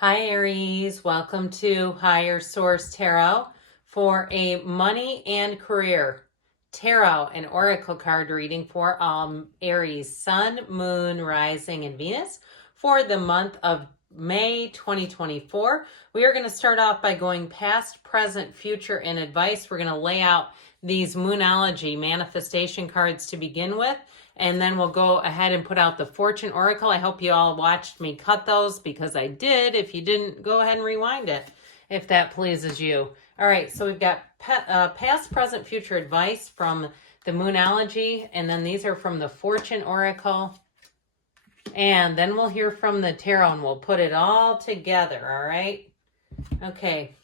Hi Aries, welcome to Higher Source Tarot for a money and career tarot and oracle card reading for Aries, Sun, Moon, Rising, and Venus for the month of May 2024. We are going to start off by going past, present, future, and advice. We're going to lay out these Moonology manifestation cards to begin with. And then we'll go ahead and put out the Fortune Oracle. I hope you all watched me cut those because I did. If you didn't, go ahead and rewind it if that pleases you. All right, so we've got past, present, future advice from the Moonology. And then these are from the Fortune Oracle. And then we'll hear from the Tarot and we'll put it all together, all right? Okay.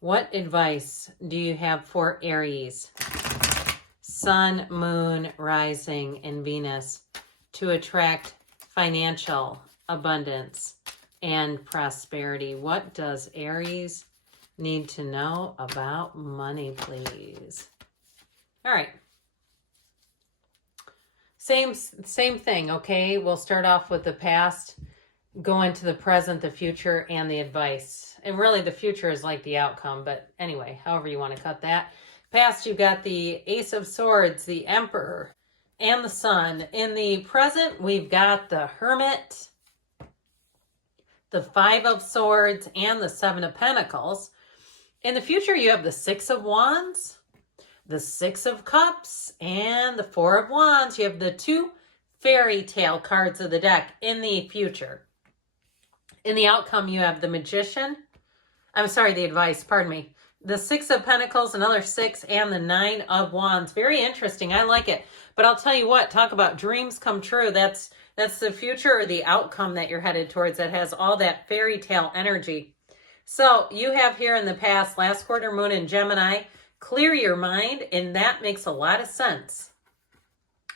What advice do you have for Aries? Sun, Moon, Rising, and Venus to attract financial abundance and prosperity. What does Aries need to know about money, please? All right. Same thing, okay? We'll start off with the past, go into the present, the future, and the advice. And really the future is like the outcome, but anyway, however you want to cut that. Past, you've got the Ace of Swords, the Emperor, and the Sun. In the present, we've got the Hermit, the Five of Swords, and the Seven of Pentacles. In the future, you have the Six of Wands, the Six of Cups, and the Four of Wands. You have the two fairy tale cards of the deck in the future. In the outcome, you have the Magician. I'm sorry, the advice, pardon me. The Six of Pentacles, another six, and the Nine of Wands. Very interesting. I like it. But I'll tell you what, talk about dreams come true. That's the future or the outcome that you're headed towards that has all that fairy tale energy. So you have here in the past, last quarter moon in Gemini, clear your mind, and that makes a lot of sense.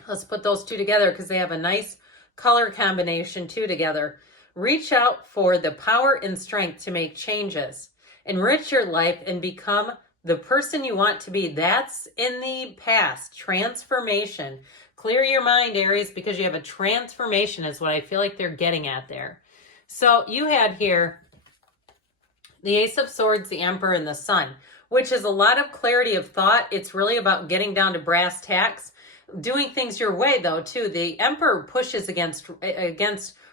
Let's put those two together because they have a nice color combination too together. Reach out for the power and strength to make changes. Enrich your life and become the person you want to be. That's in the past. Transformation. Clear your mind, Aries, because you have a transformation is what I feel like they're getting at there. So you had here the Ace of Swords, the Emperor, and the Sun, which is a lot of clarity of thought. It's really about getting down to brass tacks. Doing things your way, though, too. The Emperor pushes against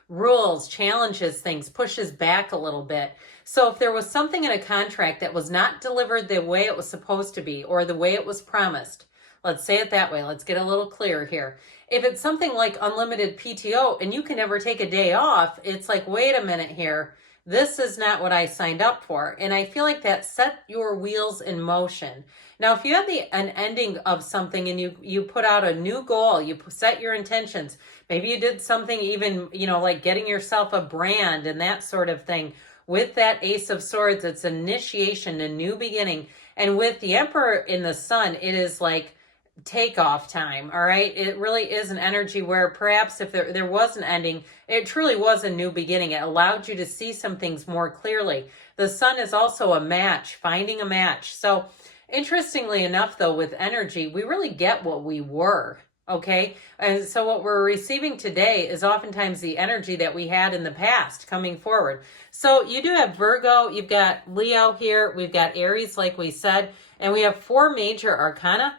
rules, challenges things, pushes back a little bit. So if there was something in a contract that was not delivered the way it was supposed to be or the way it was promised, let's say it that way. Let's get a little clearer here. If it's something like unlimited PTO and you can never take a day off, it's like, wait a minute here. This is not what I signed up for. And I feel like that set your wheels in motion. Now, if you had an ending of something and you put out a new goal, you set your intentions, maybe you did something even, like getting yourself a brand and that sort of thing. With that Ace of Swords, it's initiation, a new beginning. And with the Emperor in the Sun, it is like takeoff time, all right? It really is an energy where perhaps if there was an ending, it truly was a new beginning. It allowed you to see some things more clearly. The Sun is also a match, finding a match. So interestingly enough, though, with energy, we really get what we were. Okay, and so what we're receiving today is oftentimes the energy that we had in the past coming forward. So you do have Virgo, you've got Leo here, we've got Aries, like we said, and we have four major arcana.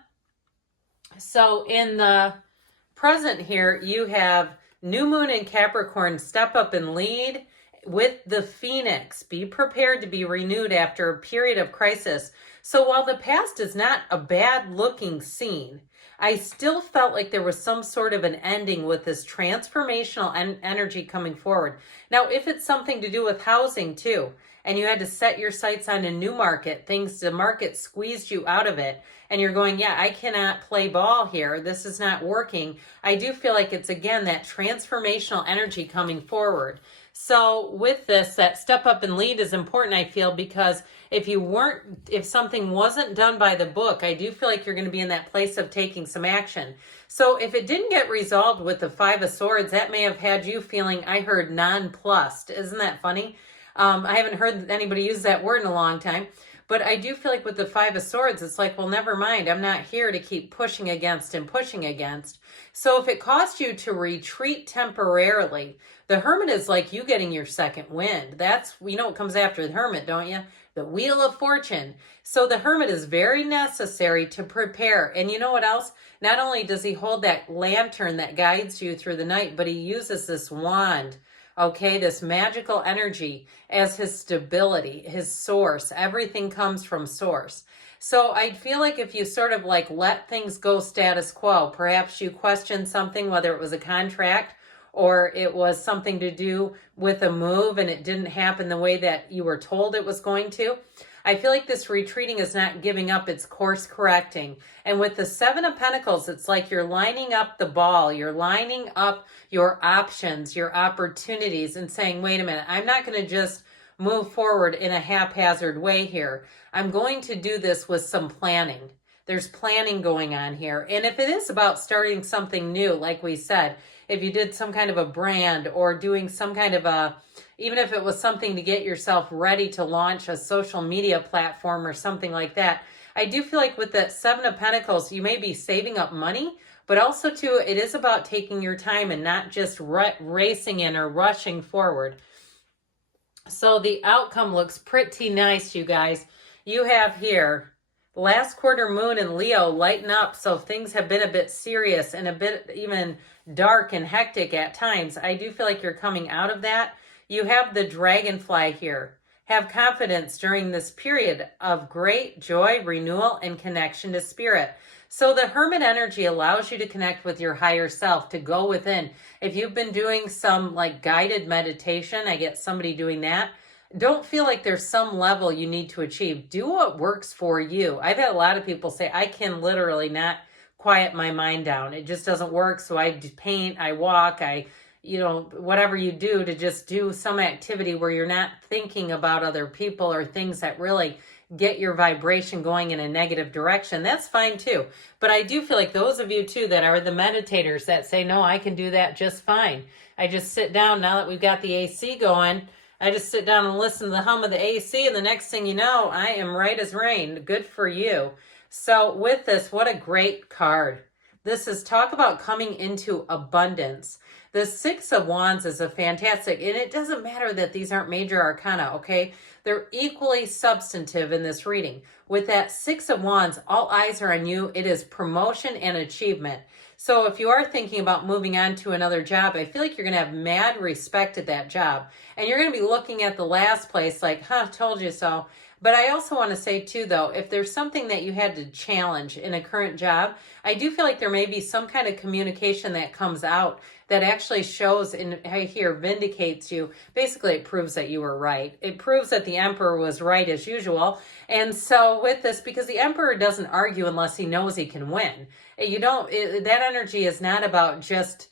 So in the present here, you have New Moon in Capricorn, step up and lead with the Phoenix. Be prepared to be renewed after a period of crisis. So while the past is not a bad looking scene, I still felt like there was some sort of an ending with this transformational energy coming forward. Now, if it's something to do with housing too, and you had to set your sights on a new market, the market squeezed you out of it, and you're going, yeah, I cannot play ball here. This is not working. I do feel like it's, again, that transformational energy coming forward. So with this, that step up and lead is important, I feel, because if something wasn't done by the book, I do feel like you're going to be in that place of taking some action. So if it didn't get resolved with the Five of Swords, that may have had you feeling, I heard nonplussed. Isn't that funny? I haven't heard anybody use that word in a long time. But I do feel like with the Five of Swords, it's like, well, never mind. I'm not here to keep pushing against and pushing against. So if it costs you to retreat temporarily, the Hermit is like you getting your second wind. That's, you know what comes after the Hermit, don't you? The Wheel of Fortune. So the Hermit is very necessary to prepare. And you know what else? Not only does he hold that lantern that guides you through the night, but he uses this wand, okay, this magical energy as his stability, his source. Everything comes from source. So I feel like if you sort of like let things go status quo, perhaps you question something, whether it was a contract or it was something to do with a move and it didn't happen the way that you were told it was going to. I feel like this retreating is not giving up, it's course correcting. And with the Seven of Pentacles, it's like you're lining up the ball, you're lining up your options, your opportunities, and saying, wait a minute, I'm not going to just move forward in a haphazard way here. I'm going to do this with some planning. There's planning going on here. And if it is about starting something new, like we said, if you did some kind of a brand or doing some kind of a, even if it was something to get yourself ready to launch a social media platform or something like that, I do feel like with that Seven of Pentacles, you may be saving up money, but also too, it is about taking your time and not just racing in or rushing forward. So the outcome looks pretty nice, you guys. You have here, last quarter moon in Leo, lighten up. So things have been a bit serious and a bit even dark and hectic at times. I do feel like you're coming out of that. You have the dragonfly here. Have confidence during this period of great joy, renewal, and connection to spirit. So the Hermit energy allows you to connect with your higher self, to go within. If you've been doing some like guided meditation, I get somebody doing that. Don't feel like there's some level you need to achieve. Do what works for you. I've had a lot of people say, I can literally not quiet my mind down. It just doesn't work. So I paint, I walk, whatever you do to just do some activity where you're not thinking about other people or things that really get your vibration going in a negative direction. That's fine too. But I do feel like those of you too that are the meditators that say, no, I can do that just fine. I just sit down now that we've got the AC going. I just sit down and listen to the hum of the AC, and the next thing you know, I am right as rain. Good for you. So with this, what a great card. This is talk about coming into abundance. The Six of Wands is a fantastic, and it doesn't matter that these aren't major arcana, okay? They're equally substantive in this reading. With that Six of Wands, all eyes are on you. It is promotion and achievement. So if you are thinking about moving on to another job, I feel like you're going to have mad respect at that job. And you're going to be looking at the last place like, told you so. But I also want to say too, though, if there's something that you had to challenge in a current job, I do feel like there may be some kind of communication that comes out that actually shows in here, vindicates you. Basically, it proves that you were right. It proves that the Emperor was right as usual. And so with this, because the Emperor doesn't argue unless he knows he can win. That energy is not about just,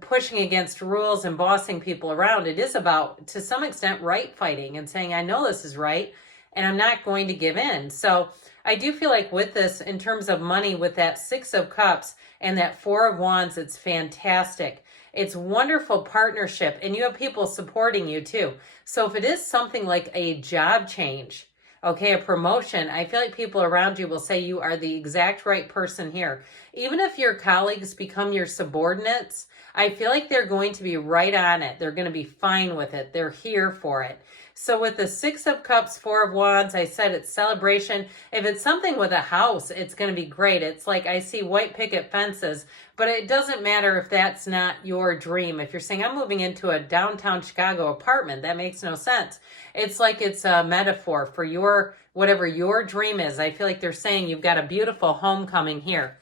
pushing against rules and bossing people around. It is about, to some extent, right fighting and saying, I know this is right, and I'm not going to give in. So I do feel like with this, in terms of money, with that Six of Cups and that Four of Wands, it's fantastic. It's wonderful partnership, and you have people supporting you too. So if it is something like a job change, okay, a promotion, I feel like people around you will say you are the exact right person here. Even if your colleagues become your subordinates, I feel like they're going to be right on it. They're going to be fine with it. They're here for it. So with the Six of Cups, Four of Wands, I said it's celebration. If it's something with a house, it's going to be great. It's like I see white picket fences, but it doesn't matter if that's not your dream. If you're saying, I'm moving into a downtown Chicago apartment, that makes no sense. It's like it's a metaphor for whatever your dream is. I feel like they're saying you've got a beautiful homecoming here.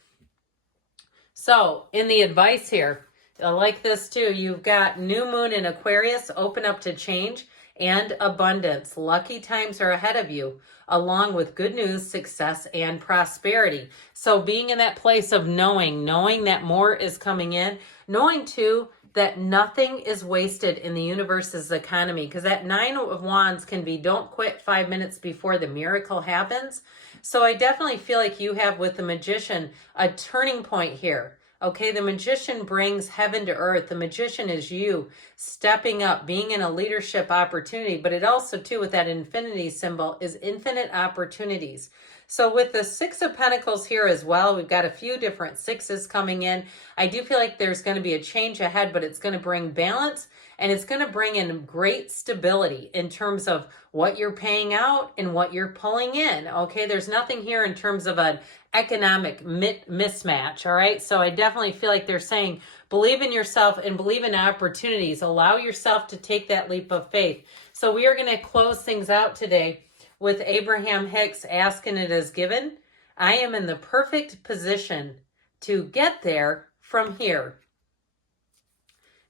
So in the advice here, I like this too. You've got new moon in Aquarius, open up to change and abundance. Lucky times are ahead of you, along with good news, success, and prosperity. So being in that place of knowing that more is coming in, knowing too that nothing is wasted in the universe's economy, because that Nine of Wands can be don't quit 5 minutes before the miracle happens. So I definitely feel like you have with the Magician a turning point here. Okay, the magician brings heaven to earth. The magician is you stepping up, being in a leadership opportunity, but it also, too, with that infinity symbol, is infinite opportunities. So with the Six of Pentacles here as well, we've got a few different sixes coming in. I do feel like there's going to be a change ahead, but it's going to bring balance and it's going to bring in great stability in terms of what you're paying out and what you're pulling in. Okay, there's nothing here in terms of an economic mismatch. All right, so I definitely feel like they're saying believe in yourself and believe in opportunities. Allow yourself to take that leap of faith. So we are going to close things out today with Abraham Hicks, asking it as given. I am in the perfect position to get there from here.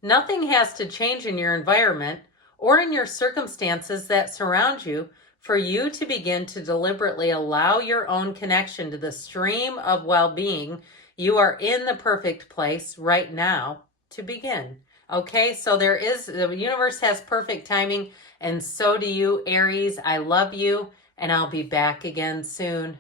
Nothing has to change in your environment or in your circumstances that surround you for you to begin to deliberately allow your own connection to the stream of well-being. You are in the perfect place right now to begin. Okay, so the universe has perfect timing, and so do you, Aries. I love you, and I'll be back again soon.